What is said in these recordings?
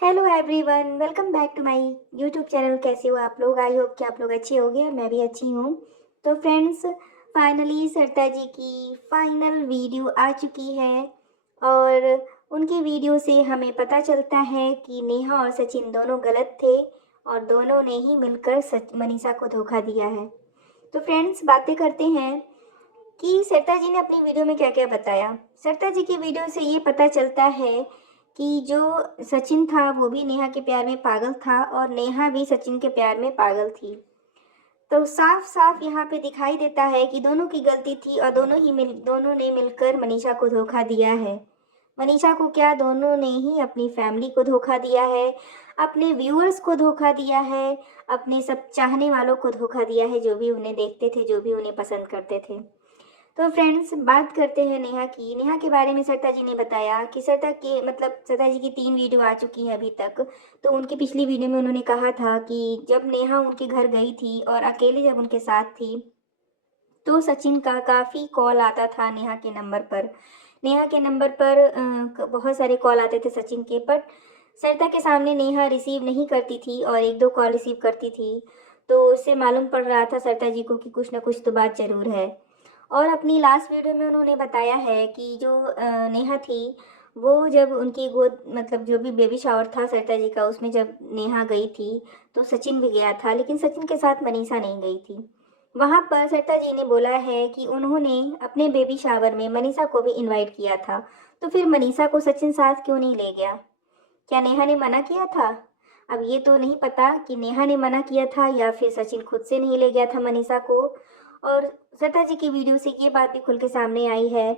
Hello everyone, welcome back to my YouTube channel. कैसे हो आप लोग? आई होप कि आप लोग अच्छे होंगे और मैं भी अच्छी हूँ। तो फ्रेंड्स, फाइनली सरिता जी की फाइनल वीडियो आ चुकी है और उनकी वीडियो से हमें पता चलता है कि नेहा और सचिन दोनों गलत थे और दोनों ने ही मिलकर मनीषा को धोखा दिया है। तो फ्रेंड्स, बातें करते हैं कि सरिता जी ने अपनी वीडियो में क्या क्या बताया। सरिता जी की वीडियो से ये पता चलता है कि जो सचिन था वो भी नेहा के प्यार में पागल था और नेहा भी सचिन के प्यार में पागल थी। तो साफ साफ यहाँ पे दिखाई देता है कि दोनों की गलती थी और दोनों ने मिलकर मनीषा को धोखा दिया है। मनीषा को क्या, दोनों ने ही अपनी फैमिली को धोखा दिया है, अपने व्यूअर्स को धोखा दिया है, अपने सब चाहने वालों को धोखा दिया है, जो भी उन्हें देखते थे, जो भी उन्हें पसंद करते थे। तो फ्रेंड्स, बात करते हैं नेहा की। नेहा के बारे में सरिता जी ने बताया कि सरिता जी की 3 वीडियो आ चुकी है अभी तक। तो उनकी पिछली वीडियो में उन्होंने कहा था कि जब नेहा उनके घर गई थी और अकेले जब उनके साथ थी तो सचिन का काफ़ी कॉल आता था नेहा के नंबर पर। नेहा के नंबर पर बहुत सारे कॉल आते थे सचिन के, पर सरिता के सामने नेहा रिसीव नहीं करती थी और 1-2 कॉल रिसीव करती थी। तो उससे मालूम पड़ रहा था सरिता जी को कि कुछ ना कुछ तो बात ज़रूर है। और अपनी लास्ट वीडियो में उन्होंने बताया है कि जो नेहा थी वो जब उनकी गोद मतलब जो भी बेबी शावर था सरिता जी का, उसमें जब नेहा गई थी तो सचिन भी गया था, लेकिन सचिन के साथ मनीषा नहीं गई थी। वहाँ पर सरिता जी ने बोला है कि उन्होंने अपने बेबी शावर में मनीषा को भी इनवाइट किया था। तो फिर मनीषा को सचिन साथ क्यों नहीं ले गया? क्या नेहा ने मना किया था? अब ये तो नहीं पता कि नेहा ने मना किया था या फिर सचिन खुद से नहीं ले गया था मनीषा को। और सरिता जी की वीडियो से ये बात भी खुल के सामने आई है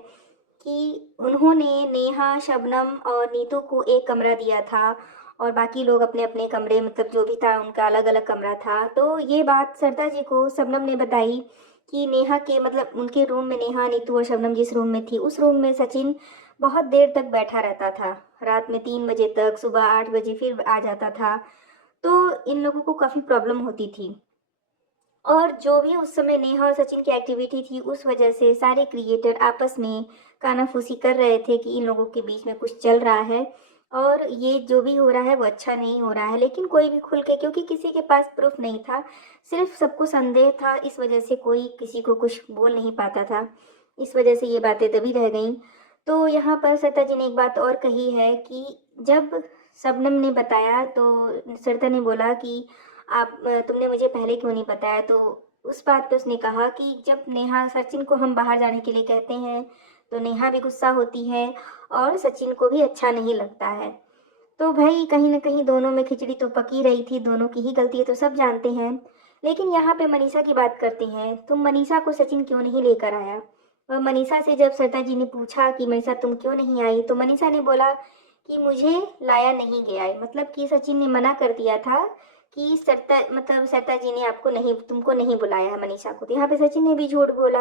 कि उन्होंने नेहा, शबनम और नीतू को एक कमरा दिया था और बाकी लोग अपने अपने कमरे, मतलब जो भी था उनका अलग अलग कमरा था। तो ये बात सरिता जी को शबनम ने बताई कि नेहा के मतलब उनके रूम में नेहा, नीतू और शबनम जिस रूम में थी उस रूम में सचिन बहुत देर तक बैठा रहता था। रात में 3 बजे तक, सुबह 8 बजे फिर आ जाता था। तो इन लोगों को काफ़ी प्रॉब्लम होती थी। और जो भी उस समय नेहा और सचिन की एक्टिविटी थी उस वजह से सारे क्रिएटर आपस में कानाफूसी कर रहे थे कि इन लोगों के बीच में कुछ चल रहा है और ये जो भी हो रहा है वो अच्छा नहीं हो रहा है। लेकिन कोई भी खुल के, क्योंकि किसी के पास प्रूफ नहीं था, सिर्फ सबको संदेह था, इस वजह से कोई किसी को कुछ बोल नहीं पाता था। इस वजह से ये बातें दबी रह गईं। तो यहाँ पर सरिता जी ने एक बात और कही है कि जब शबनम ने बताया तो सरिता ने बोला कि तुमने मुझे पहले क्यों नहीं बताया? तो उस बात पे उसने कहा कि जब नेहा सचिन को हम बाहर जाने के लिए कहते हैं तो नेहा भी गुस्सा होती है और सचिन को भी अच्छा नहीं लगता है। तो भाई कहीं ना कहीं दोनों में खिचड़ी तो पकी रही थी, दोनों की ही गलती है तो सब जानते हैं। लेकिन यहाँ पे मनीषा की बात करते हैं। तो मनीषा को सचिन क्यों नहीं लेकर आया? और मनीषा से जब सरिता जी ने पूछा कि मनीषा तुम क्यों नहीं आई, तो मनीषा ने बोला कि मुझे लाया नहीं गया है, मतलब कि सचिन ने मना कर दिया था कि सरिता जी ने आपको नहीं, तुमको नहीं बुलाया है मनीषा को। तो यहाँ पे सचिन ने भी झूठ बोला।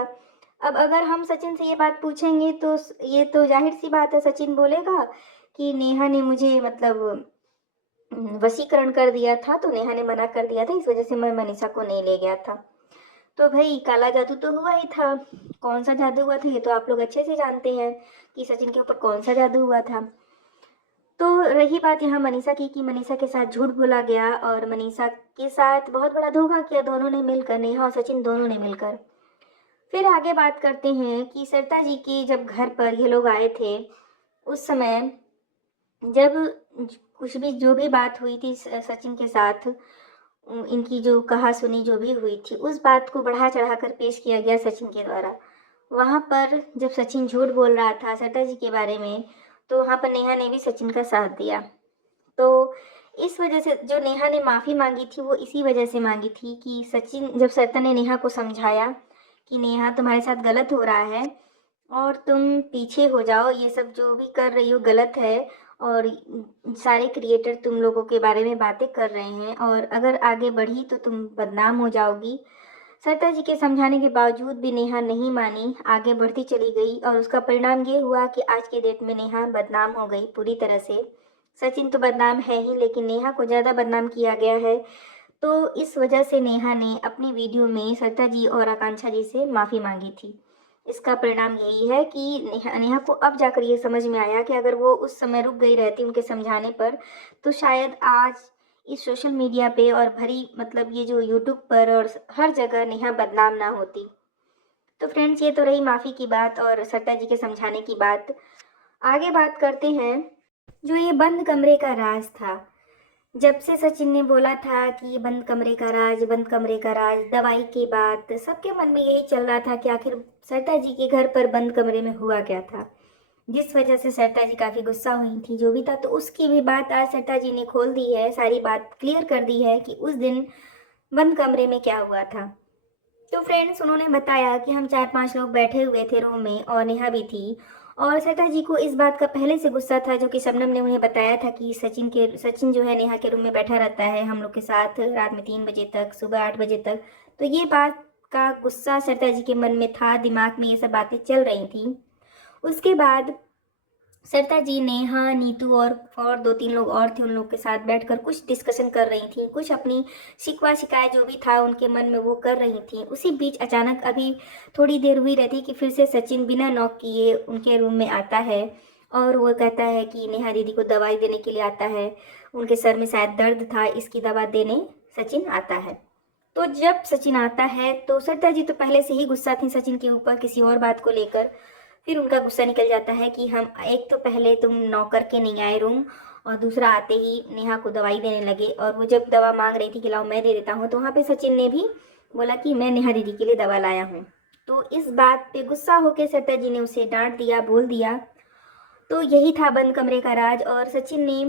अब अगर हम सचिन से ये बात पूछेंगे तो ये तो जाहिर सी बात है, सचिन बोलेगा कि नेहा ने मुझे वशीकरण कर दिया था, तो नेहा ने मना कर दिया था, इस वजह से मैं मनीषा को नहीं ले गया था। तो भाई काला जादू तो हुआ ही था। कौन सा जादू हुआ था ये तो आप लोग अच्छे से जानते हैं कि सचिन के ऊपर कौन सा जादू हुआ था। तो रही बात यहाँ मनीषा की कि मनीषा के साथ झूठ बोला गया और मनीषा के साथ बहुत बड़ा धोखा किया दोनों ने मिलकर, नेहा और सचिन दोनों ने मिलकर। फिर आगे बात करते हैं कि सरिता जी के जब घर पर ये लोग आए थे उस समय, जब कुछ भी जो भी बात हुई थी सचिन के साथ, इनकी जो कहा सुनी जो भी हुई थी उस बात को बढ़ा चढ़ा कर पेश किया गया सचिन के द्वारा। वहाँ पर जब सचिन झूठ बोल रहा था सरिता जी के बारे में, तो वहाँ पर नेहा ने भी सचिन का साथ दिया। तो इस वजह से जो नेहा ने माफ़ी मांगी थी वो इसी वजह से मांगी थी कि सचिन, जब सरिता ने नेहा को समझाया कि नेहा तुम्हारे साथ गलत हो रहा है और तुम पीछे हो जाओ, ये सब जो भी कर रही हो गलत है और सारे क्रिएटर तुम लोगों के बारे में बातें कर रहे हैं और अगर आगे बढ़ी तो तुम बदनाम हो जाओगी। सरिता जी के समझाने के बावजूद भी नेहा नहीं मानी, आगे बढ़ती चली गई और उसका परिणाम ये हुआ कि आज के डेट में नेहा बदनाम हो गई पूरी तरह से। सचिन तो बदनाम है ही, लेकिन नेहा को ज़्यादा बदनाम किया गया है। तो इस वजह से नेहा ने अपनी वीडियो में सरिता जी और आकांक्षा जी से माफ़ी मांगी थी। इसका परिणाम यही है कि नेहा नेहा को अब जाकर ये समझ में आया कि अगर वो उस समय रुक गई रहती उनके समझाने पर, तो शायद आज इस सोशल मीडिया पे और भरी मतलब ये जो यूट्यूब पर और हर जगह नेहा बदनाम ना होती। तो फ्रेंड्स, ये तो रही माफ़ी की बात और सट्टा जी के समझाने की बात। आगे बात करते हैं, जो ये बंद कमरे का राज था। जब से सचिन ने बोला था कि ये बंद कमरे का राज, बंद कमरे का राज, दवाई के बाद सबके मन में यही चल रहा था कि आखिर सरिता जी के घर पर बंद कमरे में हुआ क्या था, जिस वजह से सरिता जी काफ़ी गुस्सा हुई थी। जो भी था, तो उसकी भी बात आज सरिता जी ने खोल दी है, सारी बात क्लियर कर दी है कि उस दिन बंद कमरे में क्या हुआ था। तो फ्रेंड्स, उन्होंने बताया कि हम 4-5 लोग बैठे हुए थे रूम में और नेहा भी थी, और सरिता जी को इस बात का पहले से गुस्सा था, जो कि शबनम ने उन्हें बताया था कि सचिन जो है नेहा के रूम में बैठा रहता है हम लोग के साथ रात में 3 बजे तक, सुबह 8 बजे तक। तो ये बात का गुस्सा सरिता जी के मन में था, दिमाग में ये सब बातें चल रही थी। उसके बाद सरिता जी, नेहा, नीतू और 2-3 लोग और थे, उन लोग के साथ बैठकर कुछ डिस्कशन कर रही थी, कुछ अपनी शिकवा शिकायत जो भी था उनके मन में वो कर रही थी। उसी बीच अचानक अभी थोड़ी देर हुई रहती कि फिर से सचिन बिना नॉक किए उनके रूम में आता है और वो कहता है कि नेहा दीदी को दवाई देने के लिए आता है, उनके सर में शायद दर्द था, इसकी दवा देने सचिन आता है। तो जब सचिन आता है तो सरिता जी तो पहले से ही गुस्सा थी सचिन के ऊपर किसी और बात को लेकर। फिर उनका गुस्सा निकल जाता है कि हम एक तो पहले तुम नौकर के नहीं आए रूम, और दूसरा आते ही नेहा को दवाई देने लगे, और वो जब दवा मांग रही थी कि लाओ मैं दे देता हूँ, तो वहाँ पे सचिन ने भी बोला कि मैं नेहा दीदी के लिए दवा लाया हूँ। तो इस बात पे गुस्सा होकर सरिता जी ने उसे डांट दिया, बोल दिया। तो यही था बंद कमरे का राज, और सचिन ने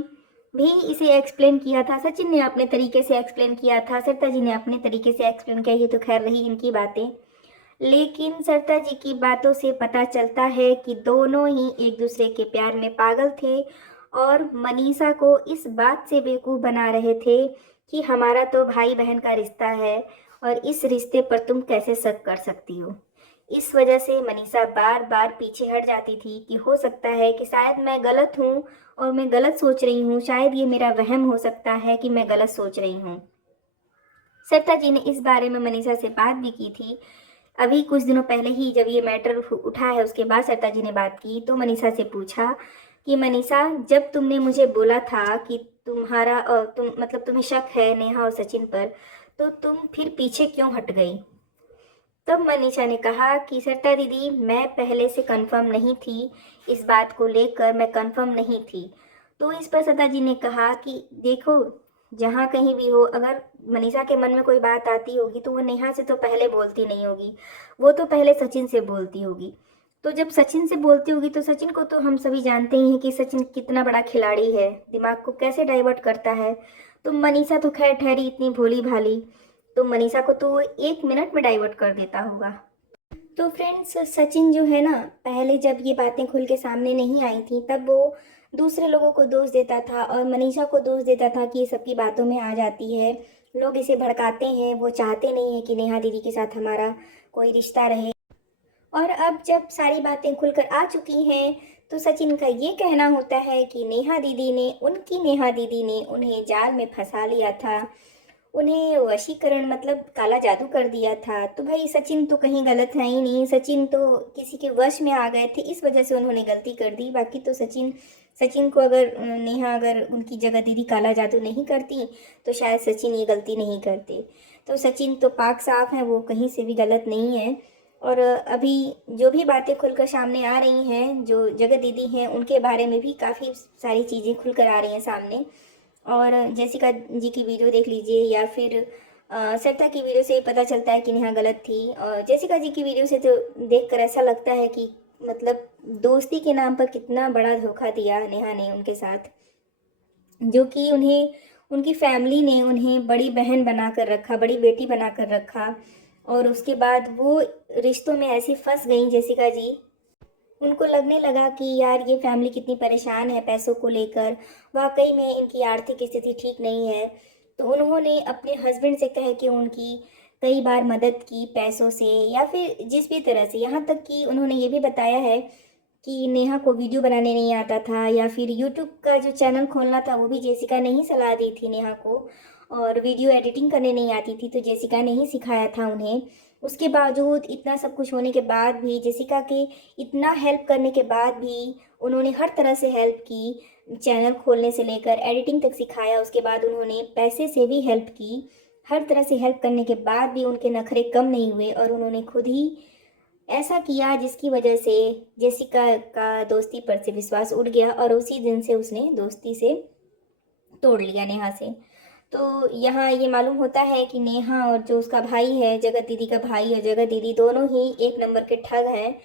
भी इसे एक्सप्लेन किया था। सचिन ने अपने तरीके से एक्सप्लेन किया था, सरिता जी ने अपने तरीके से एक्सप्लेन किया। ये तो खैर रही इनकी बातें, लेकिन सरिता जी की बातों से पता चलता है कि दोनों ही एक दूसरे के प्यार में पागल थे और मनीषा को इस बात से बेवकूफ़ बना रहे थे कि हमारा तो भाई बहन का रिश्ता है और इस रिश्ते पर तुम कैसे शक कर सकती हो। इस वजह से मनीषा बार बार पीछे हट जाती थी कि हो सकता है कि शायद मैं गलत हूँ और मैं गलत सोच रही हूँ, शायद ये मेरा वहम हो सकता है कि मैं गलत सोच रही हूँ। सरिता जी ने इस बारे में मनीषा से बात भी की थी। अभी कुछ दिनों पहले ही जब ये मैटर उठा है, उसके बाद सरिता जी ने बात की तो मनीषा से पूछा कि मनीषा, जब तुमने मुझे बोला था कि तुम मतलब तुम्हें शक है नेहा और सचिन पर, तो तुम फिर पीछे क्यों हट गई? तब मनीषा ने कहा कि सरिता दीदी, मैं पहले से कंफर्म नहीं थी, इस बात को लेकर मैं कंफर्म नहीं थी। तो इस पर सरिता जी ने कहा कि देखो, जहाँ कहीं भी हो, अगर मनीषा के मन में कोई बात आती होगी तो वो नेहा से तो पहले बोलती नहीं होगी, वो तो पहले सचिन से बोलती होगी। तो जब सचिन से बोलती होगी तो सचिन को तो हम सभी जानते ही हैं कि सचिन कितना बड़ा खिलाड़ी है, दिमाग को कैसे डाइवर्ट करता है। तो मनीषा तो खैर ठहरी इतनी भोली भाली, तो मनीषा को तो 1 मिनट में डाइवर्ट कर देता होगा। तो फ्रेंड्स, सचिन जो है ना, पहले जब ये बातें खुल के सामने नहीं आई थी तब वो दूसरे लोगों को दोष देता था और मनीषा को दोष देता था कि ये सबकी बातों में आ जाती है, लोग इसे भड़काते हैं, वो चाहते नहीं है कि नेहा दीदी के साथ हमारा कोई रिश्ता रहे। और अब जब सारी बातें खुलकर आ चुकी हैं तो सचिन का ये कहना होता है कि नेहा दीदी ने उन्हें जाल में फंसा लिया था, उन्हें वशीकरण मतलब काला जादू कर दिया था। तो भाई सचिन तो कहीं गलत है ही नहीं, सचिन तो किसी के वश में आ गए थे, इस वजह से उन्होंने गलती कर दी। बाकी तो सचिन सचिन को अगर नेहा अगर उनकी जगह दीदी काला जादू नहीं करती तो शायद सचिन ये गलती नहीं करते। तो सचिन तो पाक साफ है, वो कहीं से भी गलत नहीं है। और अभी जो भी बातें खुलकर सामने आ रही हैं, जो जगह दीदी हैं उनके बारे में भी काफ़ी सारी चीज़ें खुलकर आ रही हैं सामने। और जेसिका जी की वीडियो देख लीजिए या फिर सरिता की वीडियो से पता चलता है कि नेहा गलत थी, और जेसिका जी की वीडियो से तो देखकर ऐसा लगता है कि मतलब दोस्ती के नाम पर कितना बड़ा धोखा दिया नेहा ने उनके साथ, जो कि उन्हें उनकी फैमिली ने उन्हें बड़ी बहन बनाकर रखा, बड़ी बेटी बनाकर रखा, और उसके बाद वो रिश्तों में ऐसी फंस गई जेसिका जी। उनको लगने लगा कि यार ये फैमिली कितनी परेशान है पैसों को लेकर, वाकई में इनकी आर्थिक स्थिति ठीक नहीं है। तो उन्होंने अपने हस्बैंड से कह के उनकी कई बार मदद की पैसों से या फिर जिस भी तरह से, यहाँ तक कि उन्होंने ये भी बताया है कि नेहा को वीडियो बनाने नहीं आता था या फिर यूट्यूब का जो चैनल खोलना था वो भी जेसिका ने ही सलाह दी थी नेहा को, और वीडियो एडिटिंग करने नहीं आती थी तो जेसिका ने ही सिखाया था उन्हें। उसके बावजूद, इतना सब कुछ होने के बाद भी, जेसिका के इतना हेल्प करने के बाद भी उन्होंने हर तरह से हेल्प की, चैनल खोलने से लेकर एडिटिंग तक सिखाया। उसके बाद उन्होंने पैसे से भी हेल्प की। हर तरह से हेल्प करने के बाद भी उनके नखरे कम नहीं हुए और उन्होंने खुद ही ऐसा किया जिसकी वजह से जेसिका का दोस्ती पर से विश्वास उड़ गया और उसी दिन से उसने दोस्ती से तोड़ लिया नेहा से। तो यहाँ ये मालूम होता है कि नेहा और जो उसका भाई है, जगत दीदी का भाई और जगत दीदी, दोनों ही एक नंबर के ठग हैं।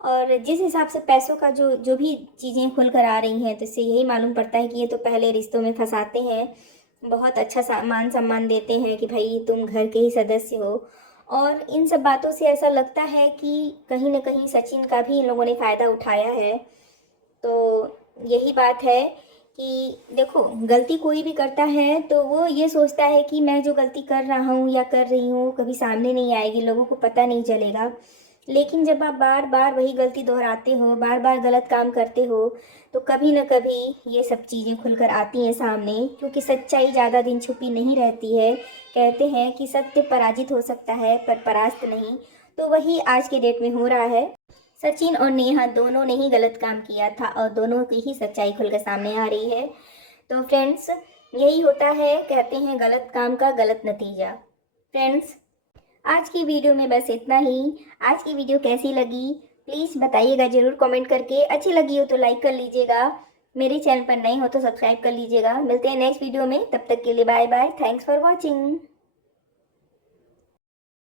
और जिस हिसाब से पैसों का जो जो भी चीज़ें खुल कर आ रही हैं, तो इससे यही मालूम पड़ता है कि ये तो पहले रिश्तों में फंसाते हैं, बहुत अच्छा मान सम्मान देते हैं कि भाई तुम घर के ही सदस्य हो। और इन सब बातों से ऐसा लगता है कि कहीं ना कहीं सचिन का भी इन लोगों ने फ़ायदा उठाया है। तो यही बात है कि देखो, गलती कोई भी करता है तो वो ये सोचता है कि मैं जो गलती कर रहा हूँ या कर रही हूँ कभी सामने नहीं आएगी, लोगों को पता नहीं चलेगा। लेकिन जब आप बार बार वही गलती दोहराते हो, बार बार गलत काम करते हो, तो कभी ना कभी ये सब चीज़ें खुलकर आती हैं सामने, क्योंकि सच्चाई ज़्यादा दिन छुपी नहीं रहती है। कहते हैं कि सत्य पराजित हो सकता है पर परास्त नहीं। तो वही आज के डेट में हो रहा है। सचिन और नेहा दोनों ने ही गलत काम किया था और दोनों की ही सच्चाई खुलकर सामने आ रही है। तो फ्रेंड्स, यही होता है, कहते हैं गलत काम का गलत नतीजा। फ्रेंड्स, आज की वीडियो में बस इतना ही। आज की वीडियो कैसी लगी प्लीज़ बताइएगा ज़रूर कमेंट करके। अच्छी लगी हो तो लाइक कर लीजिएगा, मेरे चैनल पर नए हो तो सब्सक्राइब कर लीजिएगा। मिलते हैं नेक्स्ट वीडियो में, तब तक के लिए bye bye. Thanks for watching.